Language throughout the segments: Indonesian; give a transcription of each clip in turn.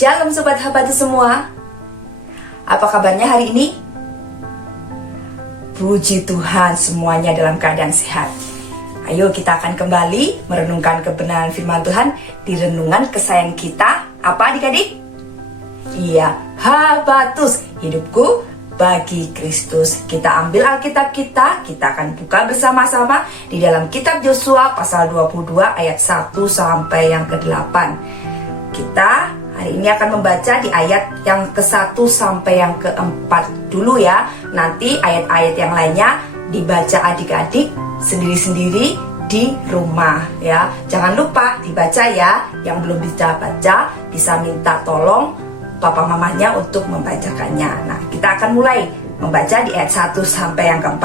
Shalom Sobat Habatu semua. Apa kabarnya hari ini? Puji Tuhan semuanya dalam keadaan sehat. Ayo kita akan kembali merenungkan kebenaran firman Tuhan di renungan kesayangan kita. Apa adik-adik? Iya, Habatus, hidupku bagi Kristus. Kita ambil Alkitab kita akan buka bersama-sama di dalam kitab Yosua pasal 22 ayat 1 sampai yang ke-8. Kita hari ini akan membaca di ayat yang ke-1 sampai yang ke-4 dulu ya. Nanti ayat-ayat yang lainnya dibaca adik-adik sendiri-sendiri di rumah ya. Jangan lupa dibaca ya. Yang belum bisa baca bisa minta tolong papa mamanya untuk membacakannya. Nah, kita akan mulai membaca di ayat 1 sampai yang ke-4.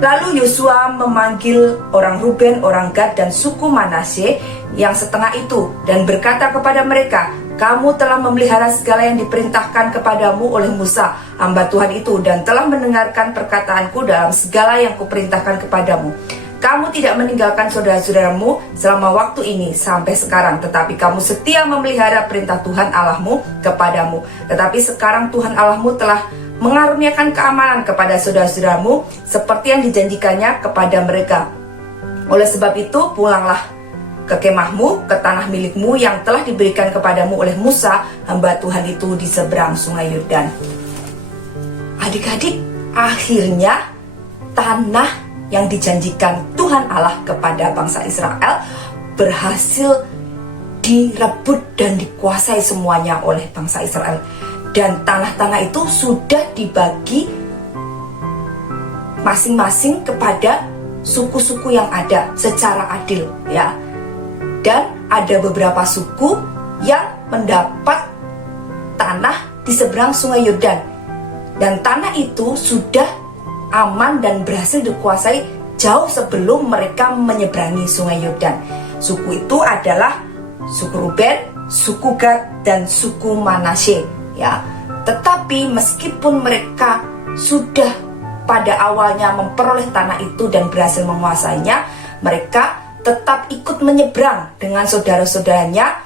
Lalu Yosua memanggil orang Ruben, orang Gad, dan suku Manasye yang setengah itu dan berkata kepada mereka, "Kamu telah memelihara segala yang diperintahkan kepadamu oleh Musa, hamba Tuhan itu, dan telah mendengarkan perkataanku dalam segala yang kuperintahkan kepadamu. Kamu tidak meninggalkan saudara-saudaramu selama waktu ini sampai sekarang, tetapi kamu setia memelihara perintah Tuhan Allahmu kepadamu. Tetapi sekarang Tuhan Allahmu telah mengaruniakan keamanan kepada saudara-saudaramu seperti yang dijanjikannya kepada mereka. Oleh sebab itu, pulanglah ke kemahmu, ke tanah milikmu yang telah diberikan kepadamu oleh Musa, hamba Tuhan itu di seberang sungai Yordan." Adik-adik, akhirnya tanah yang dijanjikan Tuhan Allah kepada bangsa Israel berhasil direbut dan dikuasai semuanya oleh bangsa Israel. Dan tanah-tanah itu sudah dibagi masing-masing kepada suku-suku yang ada secara adil ya. Dan ada beberapa suku yang mendapat tanah di seberang sungai Yordan. Dan tanah itu sudah aman dan berhasil dikuasai jauh sebelum mereka menyeberangi sungai Yordan. Suku itu adalah suku Ruben, suku Gad, dan suku Manasye ya. Tetapi meskipun mereka sudah pada awalnya memperoleh tanah itu dan berhasil menguasainya, mereka tetap ikut menyeberang dengan saudara-saudaranya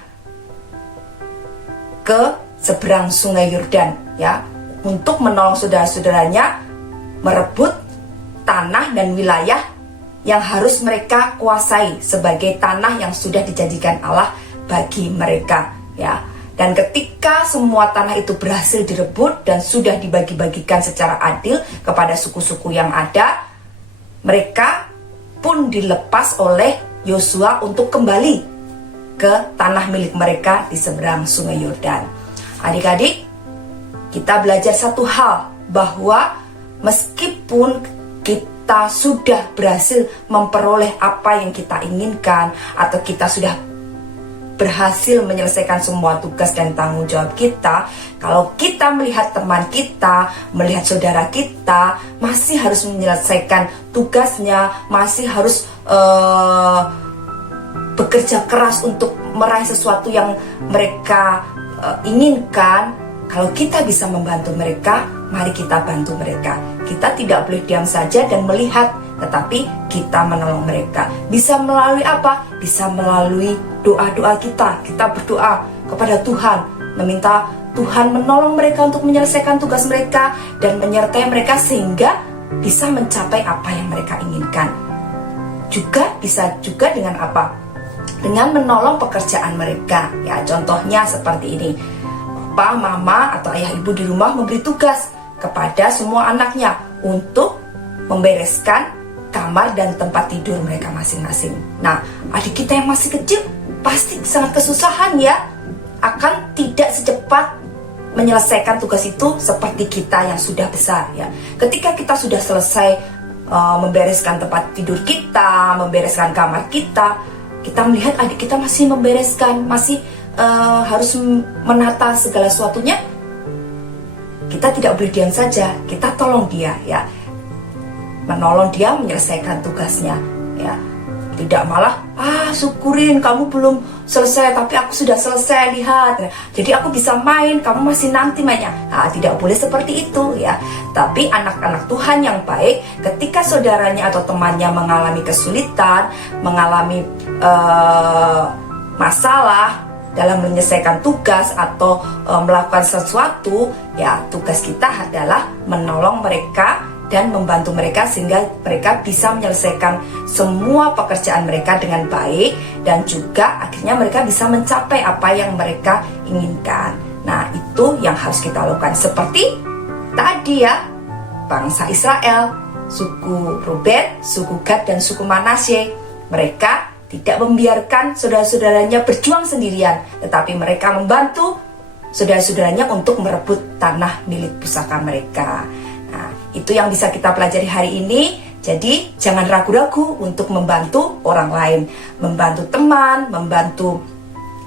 ke seberang sungai Yordan ya, untuk menolong saudara-saudaranya merebut tanah dan wilayah yang harus mereka kuasai sebagai tanah yang sudah dijanjikan Allah bagi mereka ya. Dan ketika semua tanah itu berhasil direbut dan sudah dibagi-bagikan secara adil kepada suku-suku yang ada, mereka pun dilepas oleh Yosua untuk kembali ke tanah milik mereka di seberang sungai Yordan. Adik-adik, kita belajar satu hal, bahwa meskipun kita sudah berhasil memperoleh apa yang kita inginkan, atau kita sudah berhasil menyelesaikan semua tugas dan tanggung jawab kita, kalau kita melihat teman kita, melihat saudara kita masih harus menyelesaikan tugasnya, masih harus bekerja keras untuk meraih sesuatu yang mereka inginkan, kalau kita bisa membantu mereka, mari kita bantu mereka. Kita tidak boleh diam saja dan melihat, tetapi kita menolong mereka. Bisa melalui apa? Bisa melalui doa-doa kita. Kita berdoa kepada Tuhan, meminta Tuhan menolong mereka untuk menyelesaikan tugas mereka dan menyertai mereka sehingga bisa mencapai apa yang mereka inginkan. Juga bisa juga dengan apa? Dengan menolong pekerjaan mereka. Ya, contohnya seperti ini. Papa, mama, atau ayah ibu di rumah memberi tugas kepada semua anaknya untuk membereskan kamar dan tempat tidur mereka masing-masing. Nah, adik kita yang masih kecil pasti sangat kesusahan ya, akan tidak secepat menyelesaikan tugas itu seperti kita yang sudah besar ya. Ketika kita sudah selesai membereskan tempat tidur kita, membereskan kamar kita, kita melihat adik kita masih membereskan, masih harus menata segala sesuatunya, kita tidak boleh diam saja, kita tolong dia ya, menolong dia menyelesaikan tugasnya ya. Tidak malah syukurin kamu belum selesai tapi aku sudah selesai, lihat jadi aku bisa main, kamu masih nanti mainnya. Tidak boleh seperti itu ya. Tapi anak-anak Tuhan yang baik, ketika saudaranya atau temannya mengalami kesulitan, mengalami masalah, dalam menyelesaikan tugas atau melakukan sesuatu, ya tugas kita adalah menolong mereka dan membantu mereka sehingga mereka bisa menyelesaikan semua pekerjaan mereka dengan baik dan juga akhirnya mereka bisa mencapai apa yang mereka inginkan. Nah, itu yang harus kita lakukan. Seperti tadi ya, bangsa Israel, suku Ruben, suku Gad, dan suku Manasye, mereka tidak membiarkan saudara-saudaranya berjuang sendirian, tetapi mereka membantu saudara-saudaranya untuk merebut tanah milik pusaka mereka. Nah, itu yang bisa kita pelajari hari ini. Jadi, jangan ragu-ragu untuk membantu orang lain, membantu teman, membantu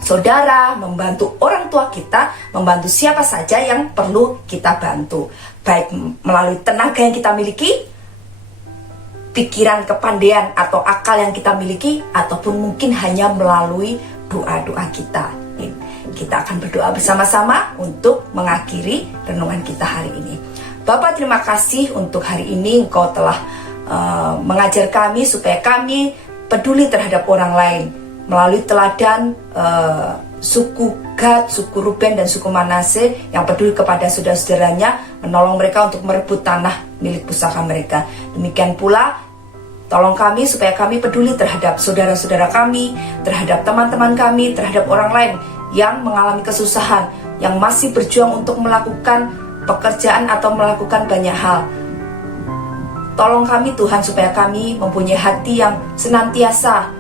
saudara, membantu orang tua kita, membantu siapa saja yang perlu kita bantu, baik melalui tenaga yang kita miliki, pikiran, kepandaian, atau akal yang kita miliki, ataupun mungkin hanya melalui doa-doa kita. Kita akan berdoa bersama-sama untuk mengakhiri renungan kita hari ini. Bapak, terima kasih untuk hari ini Engkau telah mengajar kami supaya kami peduli terhadap orang lain melalui teladan suku Gad, suku Ruben, dan suku Manasye yang peduli kepada saudara-saudaranya, menolong mereka untuk merebut tanah milik pusaka mereka. Demikian pula tolong kami supaya kami peduli terhadap saudara-saudara kami, terhadap teman-teman kami, terhadap orang lain yang mengalami kesusahan, yang masih berjuang untuk melakukan pekerjaan atau melakukan banyak hal. Tolong kami Tuhan supaya kami mempunyai hati yang senantiasa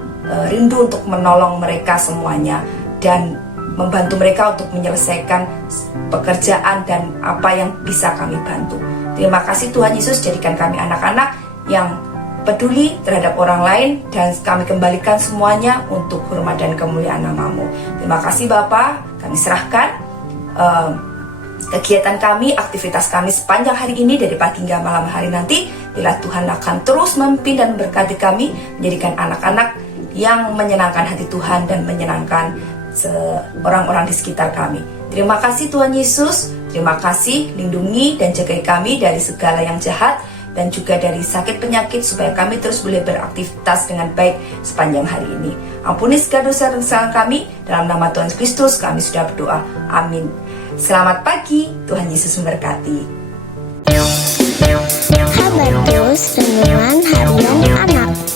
rindu untuk menolong mereka semuanya dan membantu mereka untuk menyelesaikan pekerjaan dan apa yang bisa kami bantu. Terima kasih Tuhan Yesus, jadikan kami anak-anak yang peduli terhadap orang lain dan kami kembalikan semuanya untuk hormat dan kemuliaan nama-Mu. Terima kasih Bapa, kami serahkan kegiatan kami, aktivitas kami sepanjang hari ini dari pagi hingga malam hari nanti. Bila Tuhan akan terus memimpin dan berkati kami, menjadikan anak-anak yang menyenangkan hati Tuhan dan menyenangkan orang-orang di sekitar kami. Terima kasih Tuhan Yesus, terima kasih lindungi dan jagai kami dari segala yang jahat dan juga dari sakit penyakit supaya kami terus boleh beraktivitas dengan baik sepanjang hari ini. Ampuni segala dosa dan kesalahan kami, dalam nama Tuhan Kristus kami sudah berdoa. Amin. Selamat pagi, Tuhan Yesus memberkati. Kabar Plus Renungan Harian Anak.